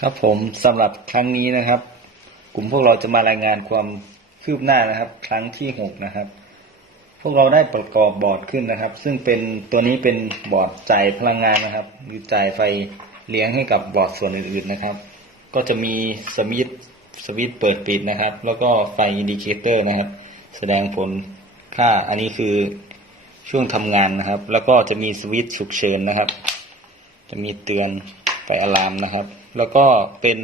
ครับผมสำหรับครั้งนี้นะครับ กลุ่มพวกเราจะมารายงานความคืบหน้านะครับ ครั้งที่หกนะครับ พวกเราได้ประกอบบอร์ดขึ้นนะครับ ซึ่งเป็นตัวนี้เป็นบอร์ดจ่ายพลังงานนะครับหรือจ่ายไฟเลี้ยงให้กับบอร์ดส่วนอื่นๆนะครับ ก็จะมีสวิตสวิตเปิดปิดนะครับ แล้วก็ไฟอินดิเคเตอร์นะครับ แสดงผลค่าอันนี้คือช่วงทำงานนะครับ แล้วก็จะมีสวิตฉุกเฉินนะครับ จะมีเตือน ไฟอะลามนะครับ แล้วก็เป็น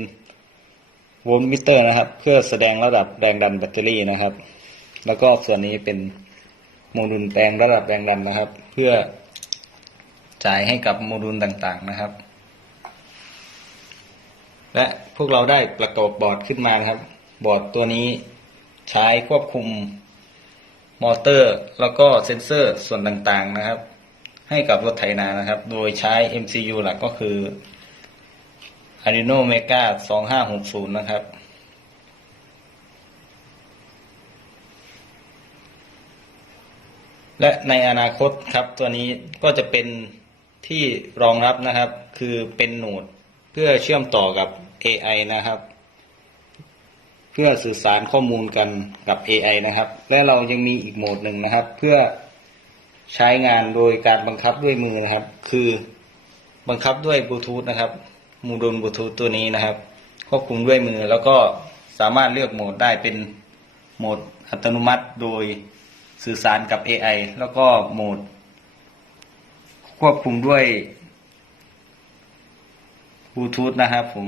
โวลต์มิเตอร์นะครับ เพื่อแสดงระดับแรงดันแบตเตอรี่นะครับ แล้วก็ส่วนนี้เป็นโมดูลแปลงระดับแรงดันนะครับ เพื่อจ่ายให้กับโมดูลต่างๆนะครับ และพวกเราได้ประกอบบอร์ดขึ้นมานะครับ บอร์ดตัวนี้ใช้ควบคุมมอเตอร์ แล้วก็เซ็นเซอร์ส่วนต่างๆนะครับ ให้กับรถไถนานะครับ โดยใช้ MCU หลักก็คือ Arduino Mega 2560 นะครับ และในอนาคตครับตัวนี้ก็จะเป็นที่รองรับนะครับ คือเป็นโหนดเพื่อเชื่อมต่อกับ AI นะครับ เพื่อสื่อสารข้อมูลกันกับ AI นะครับ และเรายังมีอีกโหมดหนึ่งนะครับ เพื่อใช้งานโดยการบังคับด้วยมือนะครับ คือบังคับด้วยบลูทูธนะครับ มูดูลบลูทูธตัวนี้นะครับควบคุมด้วยมือแล้วก็สามารถเลือกโหมดได้เป็นโหมดอัตโนมัติโดยสื่อสารกับ AI แล้วก็โหมด ควบคุมด้วยบลูทูธนะครับผม